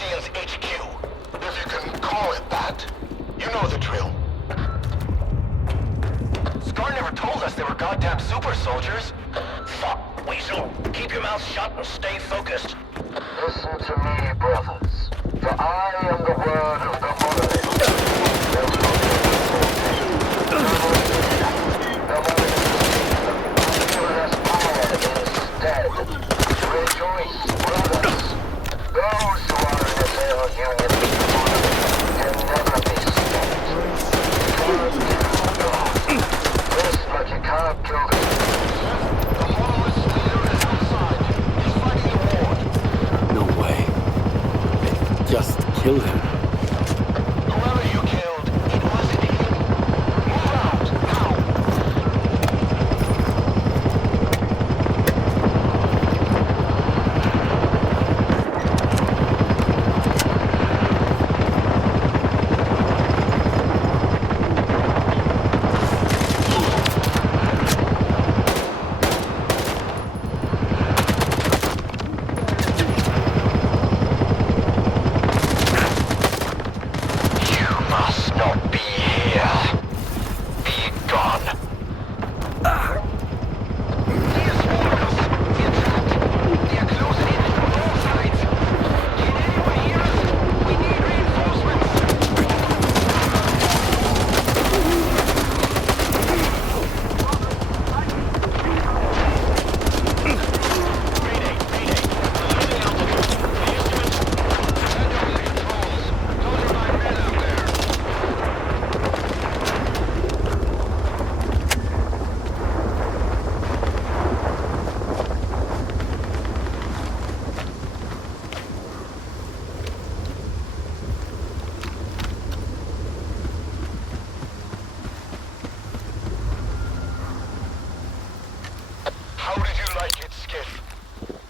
Cardassians HQ. If you can call it that. You know the drill. S.T.A.L.K.E.R never told us they were goddamn super soldiers. Fuck, Weasel. Keep your mouth shut and stay focused. Listen to me, brothers. For I am the word of the monolith. There will be no instead. Rejoice, brothers. Those who are in a failed union with the monolith can never be stopped. You can't kill God. Just like you can't kill the Monolith's leader is outside. He's fighting the war. No way. They just killed him. Whoever you killed, it wasn't him. Move out. Now. You must not be here. Be gone. He has warned us. Intact. They are closing in from all sides. Can anyone hear us? We need reinforcements. Mayday, mayday. Losing altitude. The instruments. Hand over the controls. Those are my men out there. How did you like it, Skiff?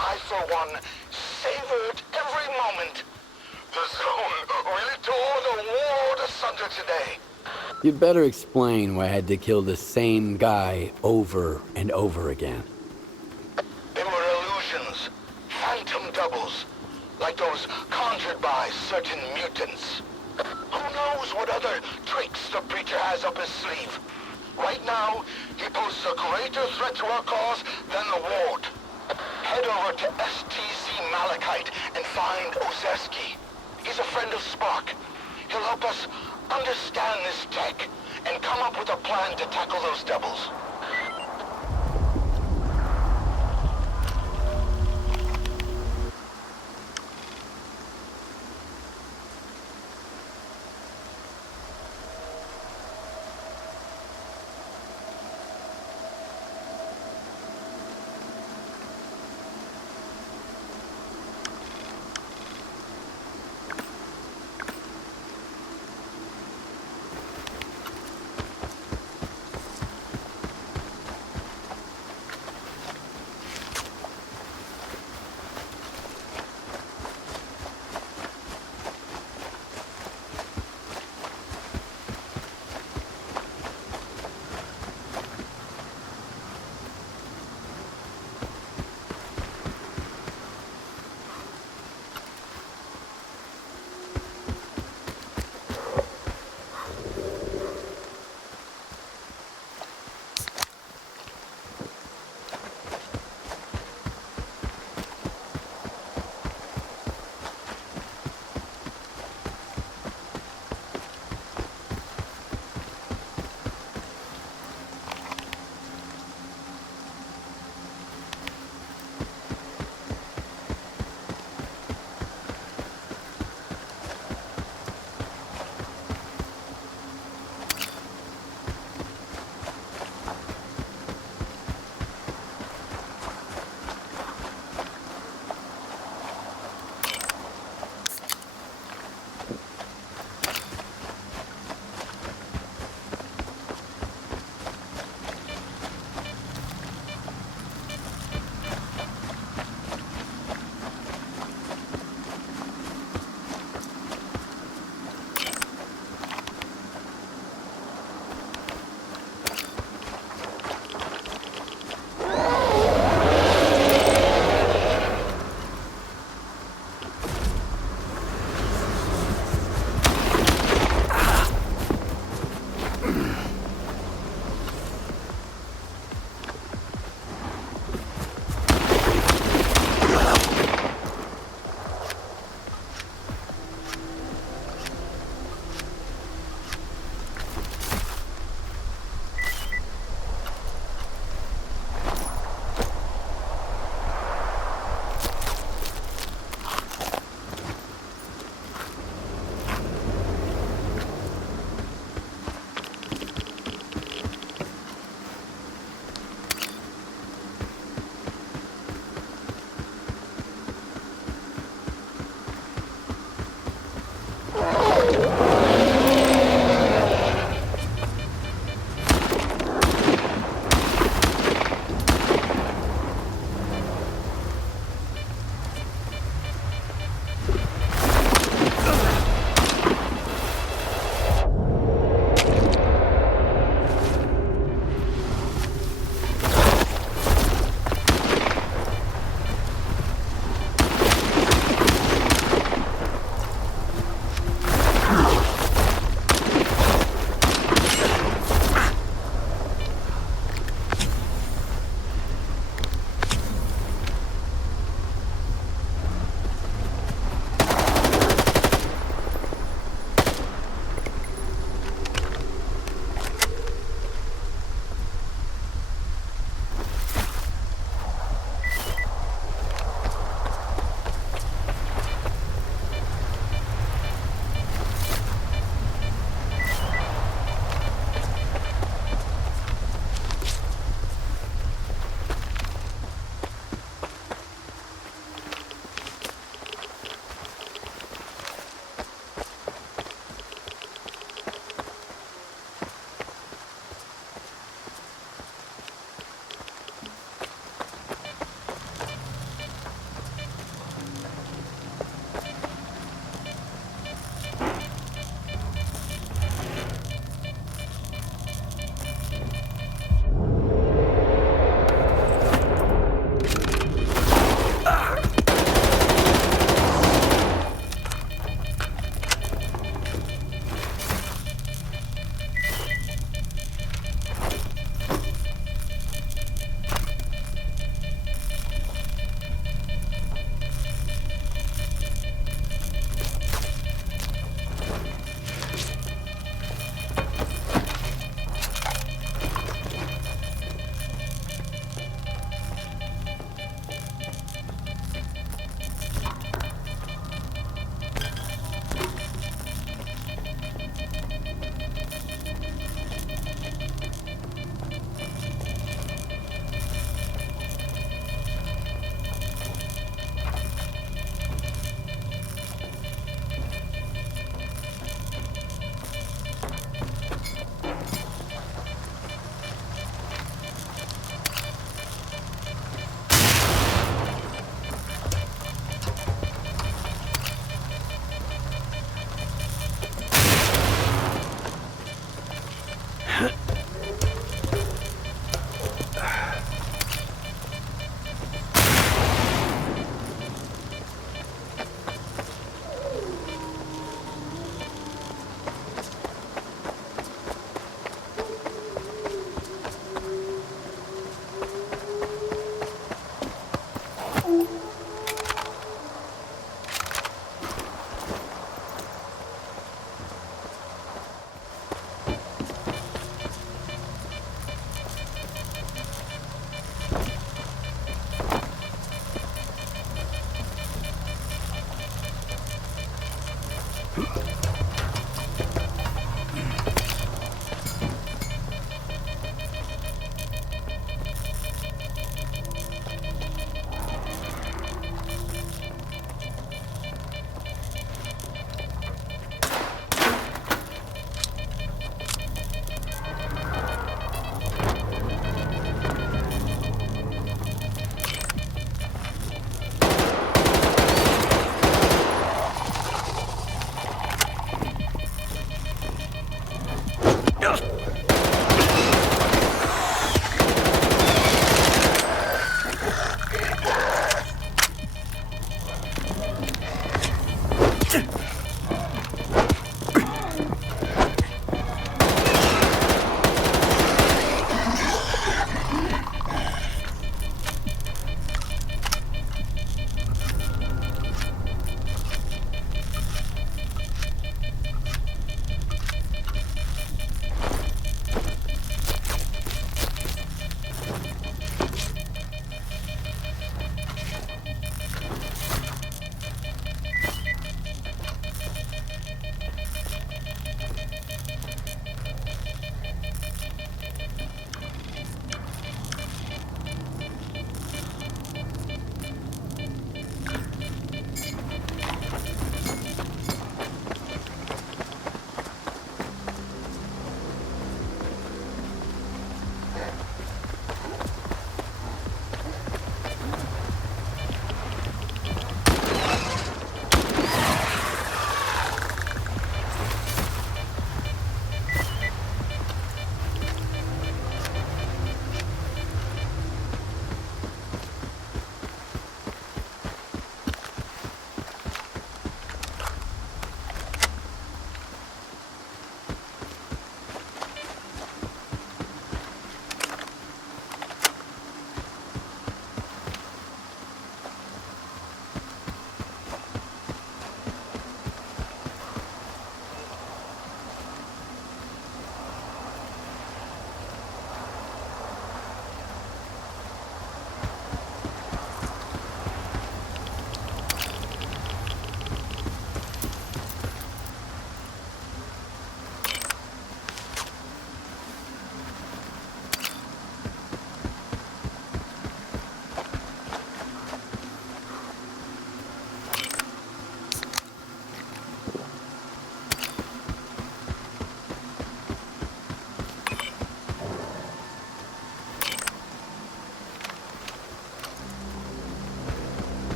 I, for one, savored every moment. The zone really tore the world asunder today. You'd better explain why I had to kill the same guy over and over again. They were illusions, phantom doubles, like those conjured by certain mutants. Who knows what other tricks the preacher has up his sleeve? Right now, he poses a greater threat to our cause than the Ward. Head over to S.T.A.L.K.E.R and find Ozeski. He's a friend of Spark. He'll help us understand this tech and come up with a plan to tackle those doubles.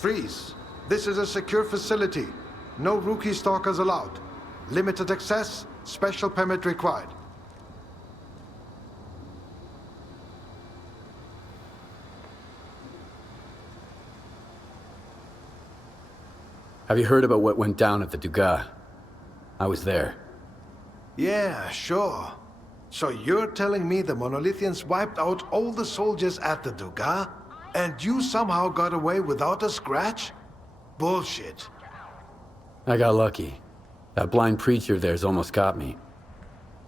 Freeze. This is a secure facility. No rookie stalkers allowed. Limited access, special permit required. Have you heard about what went down at the Duga? I was there. Yeah, sure. So you're telling me the Monolithians wiped out all the soldiers at the Duga, and you somehow got away without a scratch? Bullshit. I got lucky. That blind preacher there's almost got me.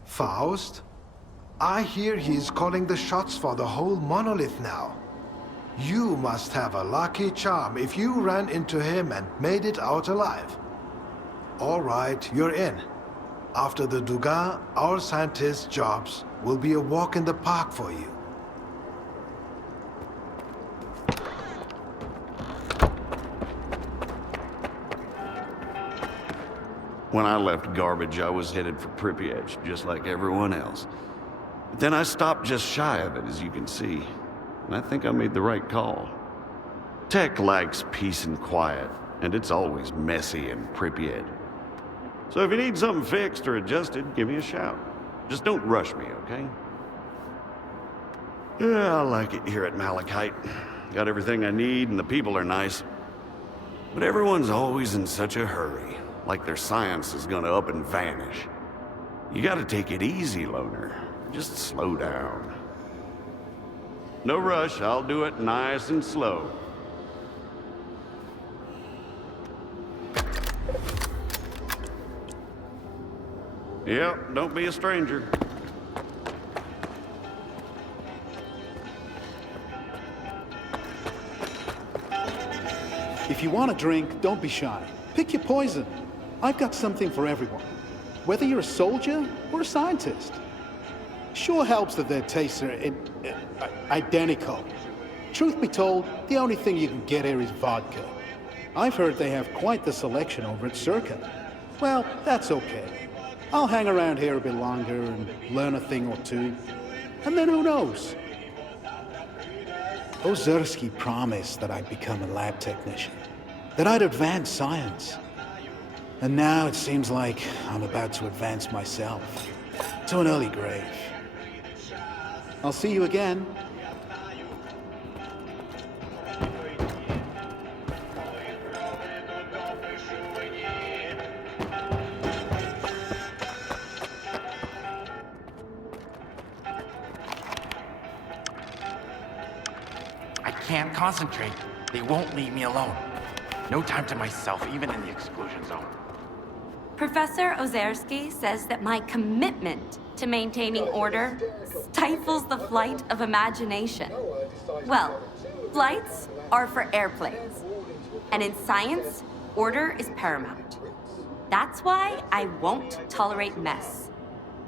Faust? I hear he's calling the shots for the whole monolith now. You must have a lucky charm if you ran into him and made it out alive. All right, you're in. After the Duga, our scientists' jobs will be a walk in the park for you. When I left Garbage, I was headed for Pripyat, just like everyone else. But then I stopped just shy of it, as you can see. And I think I made the right call. Tech likes peace and quiet, and it's always messy in Pripyat. So if you need something fixed or adjusted, give me a shout. Just don't rush me, okay? Yeah, I like it here at Malachite. Got everything I need, and the people are nice. But everyone's always in such a hurry, like their science is gonna up and vanish. You gotta take it easy, Loner. Just slow down. No rush, I'll do it nice and slow. Yep, don't be a stranger. If you want a drink, don't be shy. Pick your poison. I've got something for everyone. Whether you're a soldier or a scientist. Sure helps that their tastes are identical. Truth be told, the only thing you can get here is vodka. I've heard they have quite the selection over at S.T.A.L.K.E.R. Well, that's okay. I'll hang around here a bit longer and learn a thing or two. And then who knows? Ozerski promised that I'd become a lab technician, that I'd advance science. And now it seems like I'm about to advance myself to an early grave. I'll see you again. I can't concentrate. They won't leave me alone. No time to myself, even in the exclusion zone. Professor Ozerski says that my commitment to maintaining order stifles the flight of imagination. Well, flights are for airplanes. And in science, order is paramount. That's why I won't tolerate mess.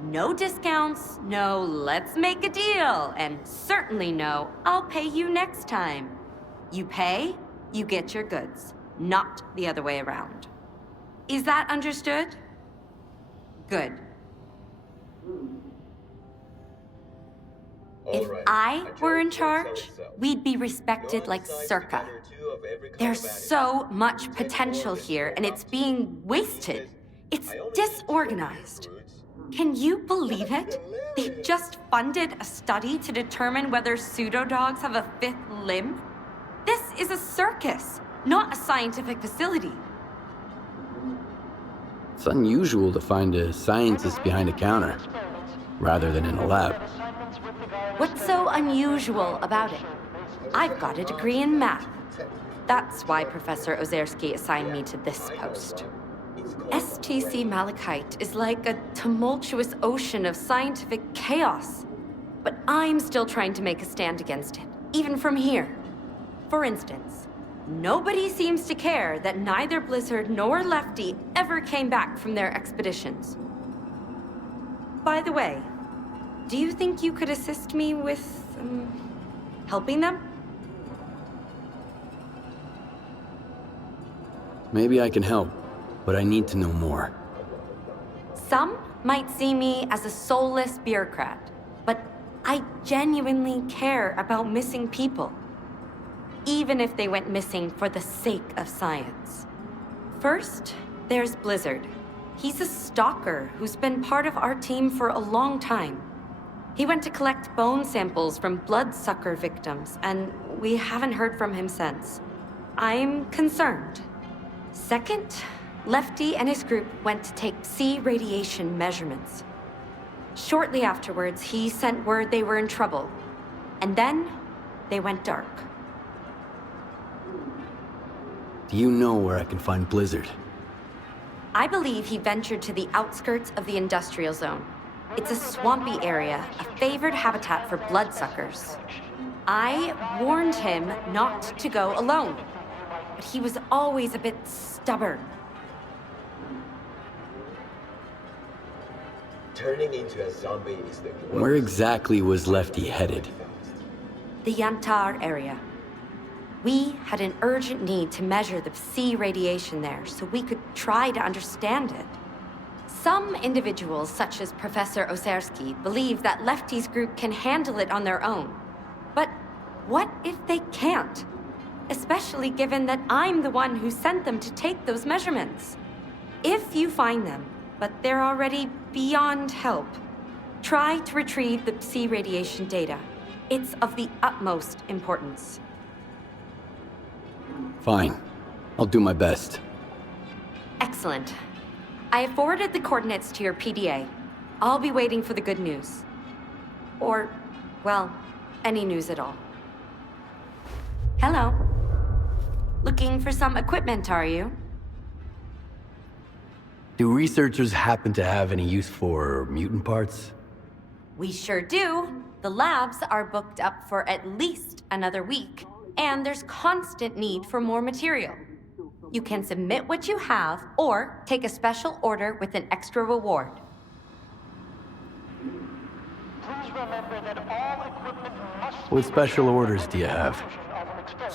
No discounts, no let's make a deal, and certainly no I'll pay you next time. You pay, you get your goods, not the other way around. Is that understood? Good. If I were in charge, we'd be respected like S.T.A.L.K.E.R. There's so much potential here, and it's being wasted. It's disorganized. Can you believe it? They've just funded a study to determine whether pseudo-dogs have a fifth limb? This is a circus, not a scientific facility. It's unusual to find a scientist behind a counter, rather than in a lab. What's so unusual about it? I've got a degree in math. That's why Professor Ozerski assigned me to this post. STC Malachite is like a tumultuous ocean of scientific chaos. But I'm still trying to make a stand against it, even from here. For instance, nobody seems to care that neither Blizzard nor Lefty ever came back from their expeditions. By the way, do you think you could assist me with, helping them? Maybe I can help, but I need to know more. Some might see me as a soulless bureaucrat, but I genuinely care about missing people. even if they went missing for the sake of science. First, there's Blizzard. He's a stalker who's been part of our team for a long time. He went to collect bone samples from bloodsucker victims, and we haven't heard from him since. I'm concerned. Second, Lefty and his group went to take Psi radiation measurements. Shortly afterwards, he sent word they were in trouble. And then, they went dark. Do you know where I can find Blizzard? I believe he ventured to the outskirts of the industrial zone. It's a swampy area, a favored habitat for bloodsuckers. I warned him not to go alone, but he was always a bit stubborn. Turning into a zombie is the worst. Where exactly was Lefty headed? The S.T.A.L.K.E.R area. We had an urgent need to measure the Psi radiation there so we could try to understand it. Some individuals, such as Professor Ozerski, believe that Lefty's group can handle it on their own. But what if they can't? Especially given that I'm the one who sent them to take those measurements. If you find them, but they're already beyond help, try to retrieve the Psi radiation data. It's of the utmost importance. Fine. I'll do my best. Excellent. I have forwarded the coordinates to your PDA. I'll be waiting for the good news. Or, well, any news at all. Hello. Looking for some equipment, are you? Do researchers happen to have any use for mutant parts? We sure do. The labs are booked up for at least another week, and there's constant need for more material. You can submit what you have, or take a special order with an extra reward. Please remember that all equipment must What special orders do you have?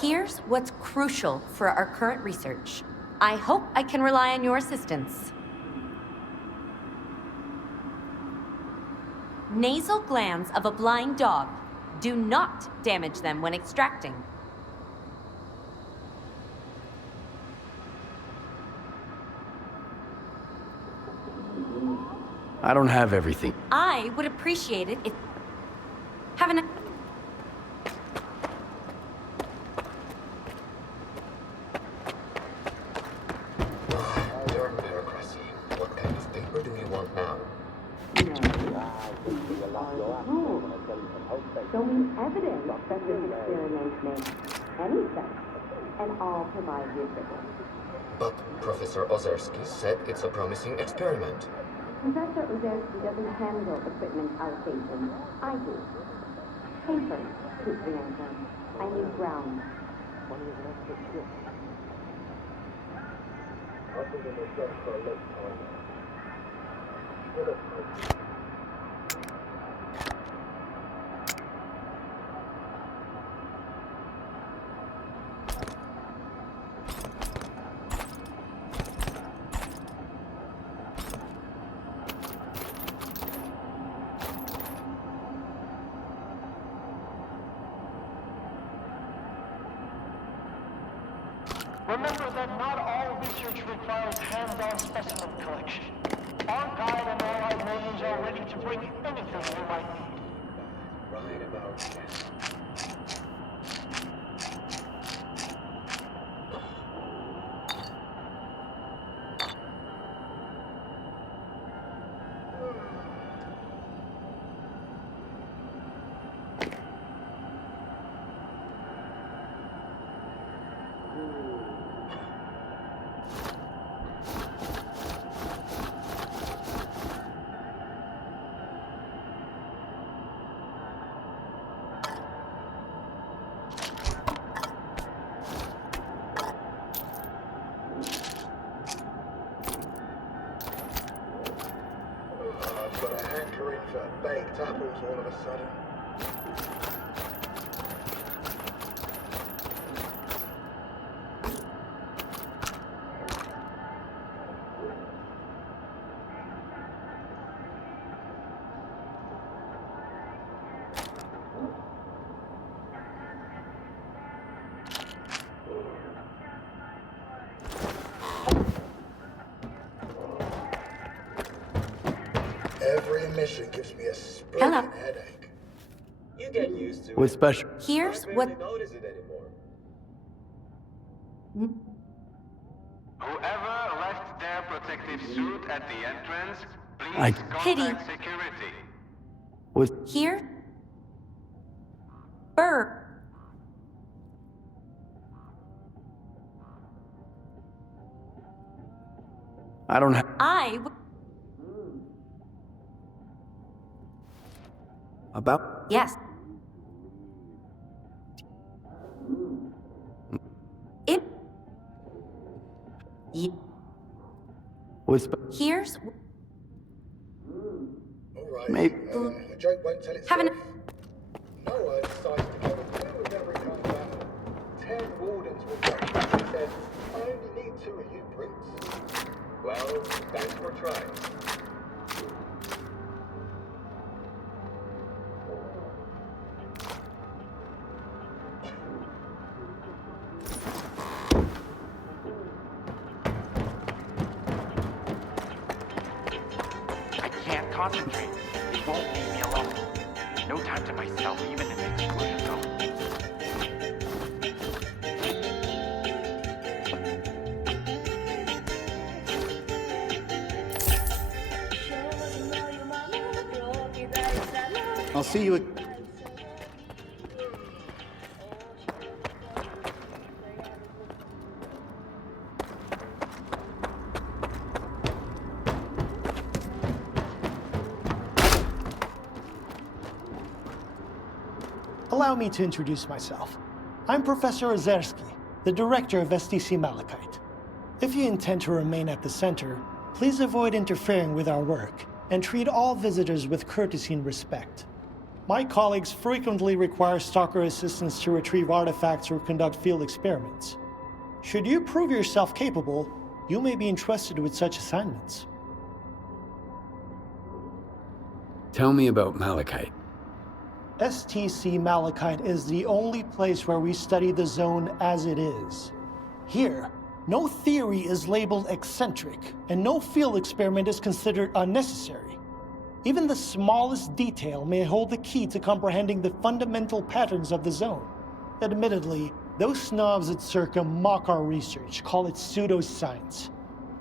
Here's what's crucial for our current research. I hope I can rely on your assistance. Nasal glands of a blind dog. Do not damage them when extracting. I don't have everything. I would appreciate it if... Have an... Your bureaucracy. What kind of paper do you want now? Showing evidence that this experiment makes any sense, and I'll provide you with it. But Professor Ozerski said it's a promising experiment. Professor Ozerski doesn't handle equipment allocation. I do. Paper, to answer. I need ground. remember that not all research requires hands-on specimen collection. Our guide and all our menus are ready to bring anything you might need. Right about this. I've got a hankering for baked apples all of a sudden. Every mission gives me a Hello. spreading headache. You get used to What's it. special? Here's I what... barely notice it anymore. Whoever left their protective suit at the entrance, I- please Pity. contact security. Was Here? Burr. I don't have. About? Yes. It... Was Here's... Alright, Maybe- a joke won't tell itself. Have an... Noah decided to go and deal with every kind of battle. 10 wardens were going. He said, I only need 2 of you brutes. Well, thanks for trying. I can't concentrate. They won't leave me alone. No time to myself, even in the exclusion zone. I'll see you at... Allow me to introduce myself. I'm Professor Ozerski, the director of STC-Malachite. If you intend to remain at the center, please avoid interfering with our work and treat all visitors with courtesy and respect. My colleagues frequently require Stalker assistance to retrieve artifacts or conduct field experiments. Should you prove yourself capable, you may be entrusted with such assignments. Tell me about Malachite. STC-Malachite is the only place where we study the zone as it is. Here, no theory is labeled eccentric, and no field experiment is considered unnecessary. Even the smallest detail may hold the key to comprehending the fundamental patterns of the zone. Admittedly, those snobs at S.T.A.L.K.E.R mock our research, call it pseudoscience.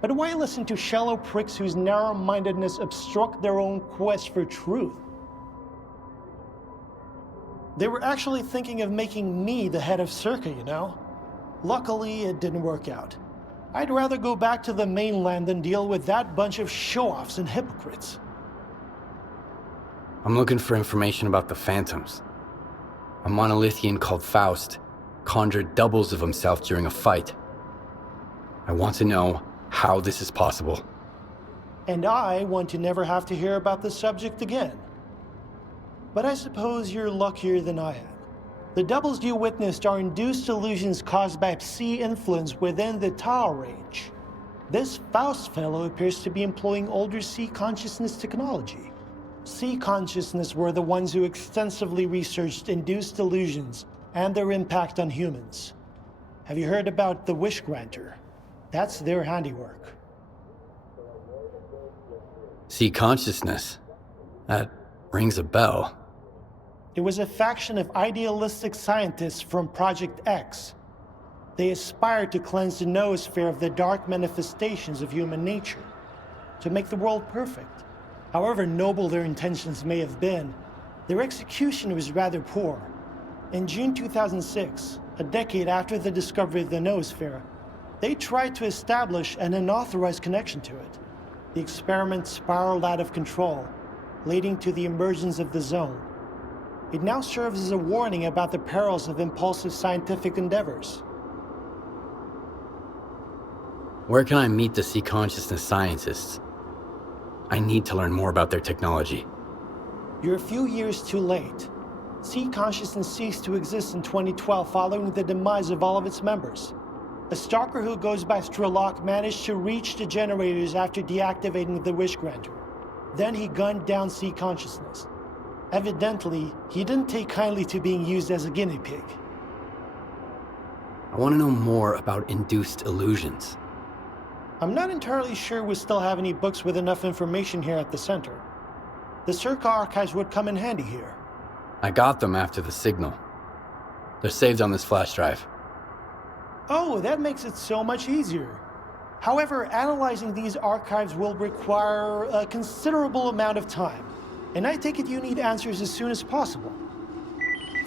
But why listen to shallow pricks whose narrow-mindedness obstruct their own quest for truth? They were actually thinking of making me the head of S.T.A.L.K.E.R, you know? Luckily, it didn't work out. I'd rather go back to the mainland than deal with that bunch of show-offs and hypocrites. I'm looking for information about the Phantoms. A monolithian called Faust conjured doubles of himself during a fight. I want to know how this is possible. And I want to never have to hear about this subject again. But I suppose you're luckier than I am. The doubles you witnessed are induced illusions caused by psi influence within the T.A.L.K.E.R range. This Faust fellow appears to be employing older psi consciousness technology. Psi consciousness were the ones who extensively researched induced illusions and their impact on humans. Have you heard about the Wish Granter? That's their handiwork. See consciousness. That rings a bell. It was a faction of idealistic scientists from Project X. They aspired to cleanse the noosphere of the dark manifestations of human nature, to make the world perfect. However noble their intentions may have been, their execution was rather poor. In June 2006, a decade after the discovery of the noosphere, they tried to establish an unauthorized connection to it. The experiment spiraled out of control, leading to the emergence of the zone. It now serves as a warning about the perils of impulsive scientific endeavors. Where can I meet the Sea Consciousness scientists? I need to learn more about their technology. You're a few years too late. Sea Consciousness ceased to exist in 2012 following the demise of all of its members. A stalker who goes by S.T.A.L.K.E.R managed to reach the generators after deactivating the Wish Granter. Then he gunned down Sea Consciousness. Evidently, he didn't take kindly to being used as a guinea pig. I want to know more about induced illusions. I'm not entirely sure we still have any books with enough information here at the center. The S.T.A.L.K.E.R archives would come in handy here. I got them after the signal. They're saved on this flash drive. Oh, that makes it so much easier. However, analyzing these archives will require a considerable amount of time, and I take it you need answers as soon as possible.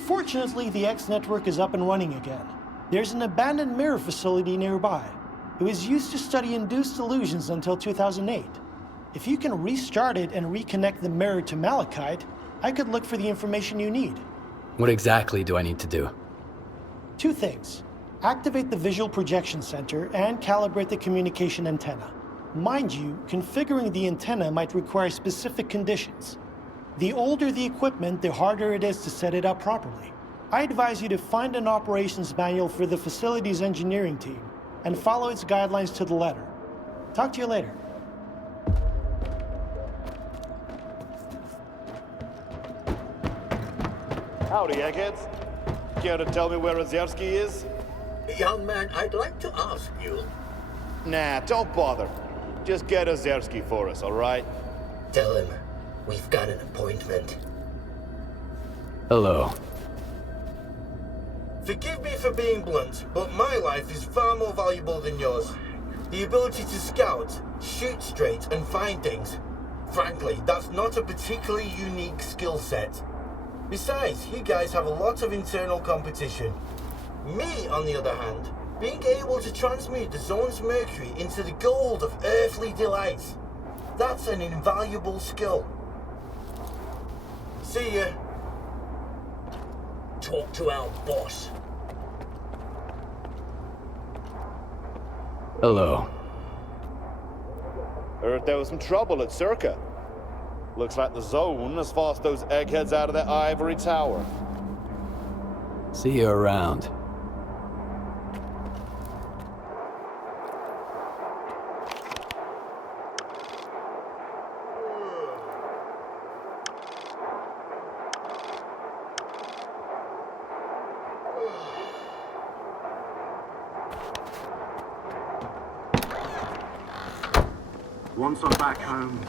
Fortunately, the X network is up and running again. There's an abandoned mirror facility nearby. It was used to study induced illusions until 2008. If you can restart it and reconnect the mirror to Malachite, I could look for the information you need. What exactly do I need to do? 2 things. Activate the visual projection center and calibrate the communication antenna. Mind you, configuring the antenna might require specific conditions. The older the equipment, the harder it is to set it up properly. I advise you to find an operations manual for the facility's engineering team and follow its guidelines to the letter. Talk to you later. Howdy, eggheads. Care to tell me where S.T.A.L.K.E.R is? Young man, I'd like to ask you. Nah, don't bother. Just get S.T.A.L.K.E.R for us, alright? Tell him we've got an appointment. Hello. Forgive me for being blunt, but my life is far more valuable than yours. The ability to scout, shoot straight, and find things. Frankly, that's not a particularly unique skill set. Besides, you guys have a lot of internal competition. Me, on the other hand, being able to transmute the zone's mercury into the gold of earthly delights. That's an invaluable skill. See ya. Talk to our boss. Hello. Heard there was some trouble at S.T.A.L.K.E.R. Looks like the zone has forced those eggheads out of their ivory tower. See you around. Once I'm back home.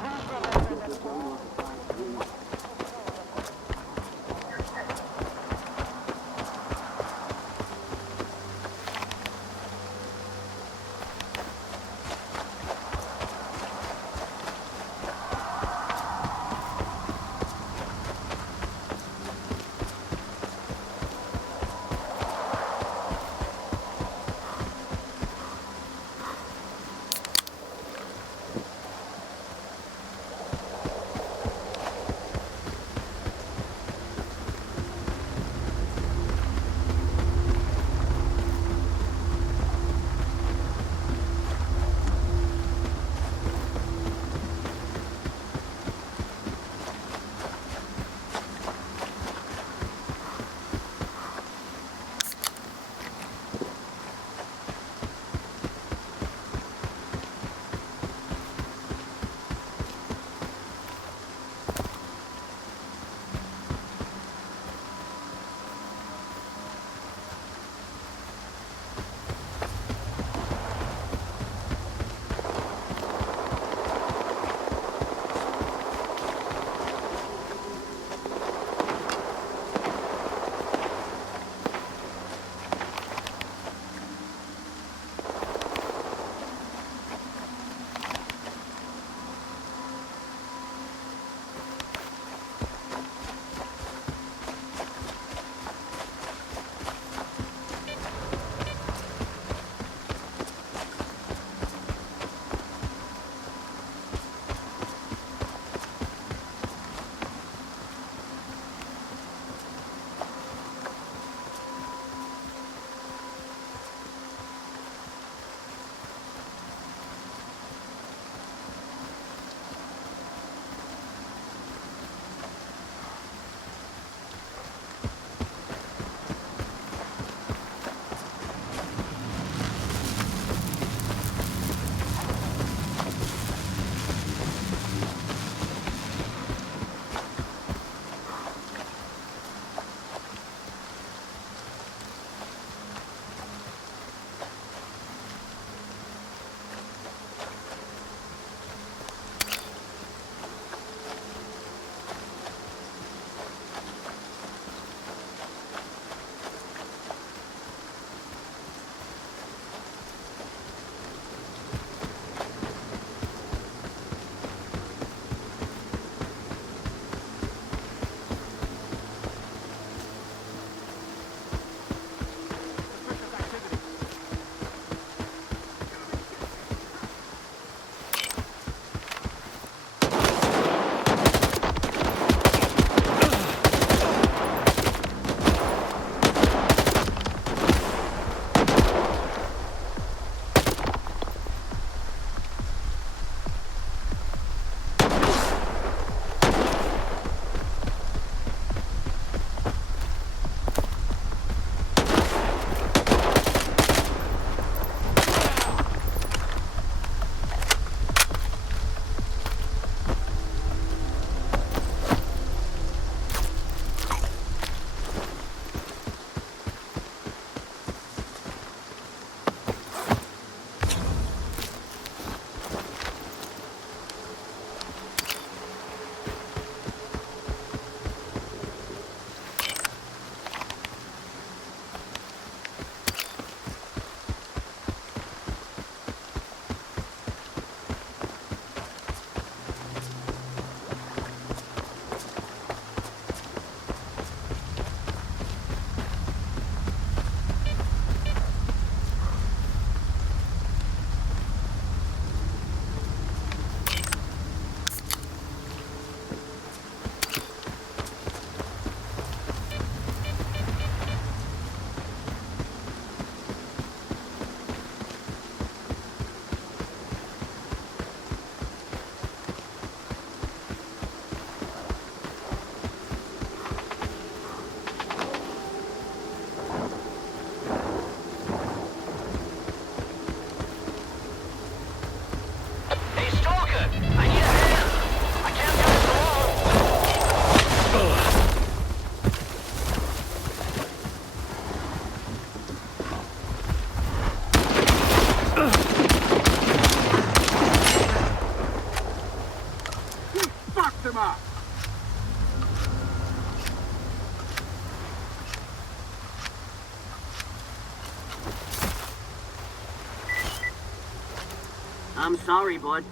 I'm sorry, bud.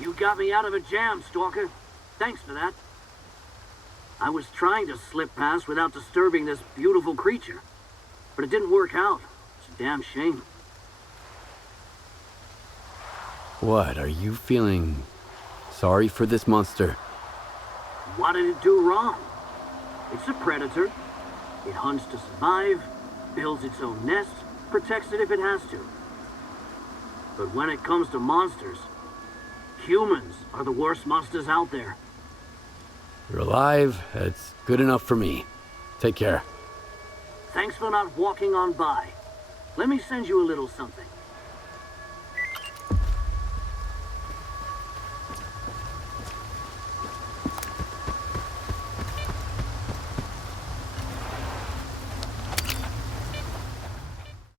You got me out of a jam, Stalker. Thanks for that. I was trying to slip past without disturbing this beautiful creature, but it didn't work out. It's a damn shame. What, are you feeling sorry for this monster? What did it do wrong? It's a predator. It hunts to survive, builds its own nest, protects it if it has to. But when it comes to monsters, humans are the worst monsters out there. You're alive, it's good enough for me. Take care. Thanks for not walking on by. Let me send you a little something.